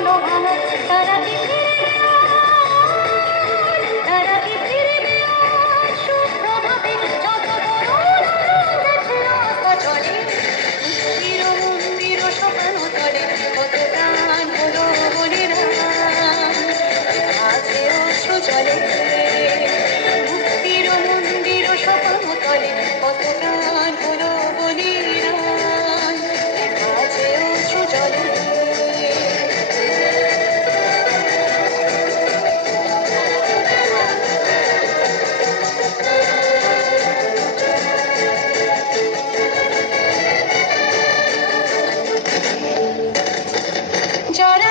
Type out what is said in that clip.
no. যারা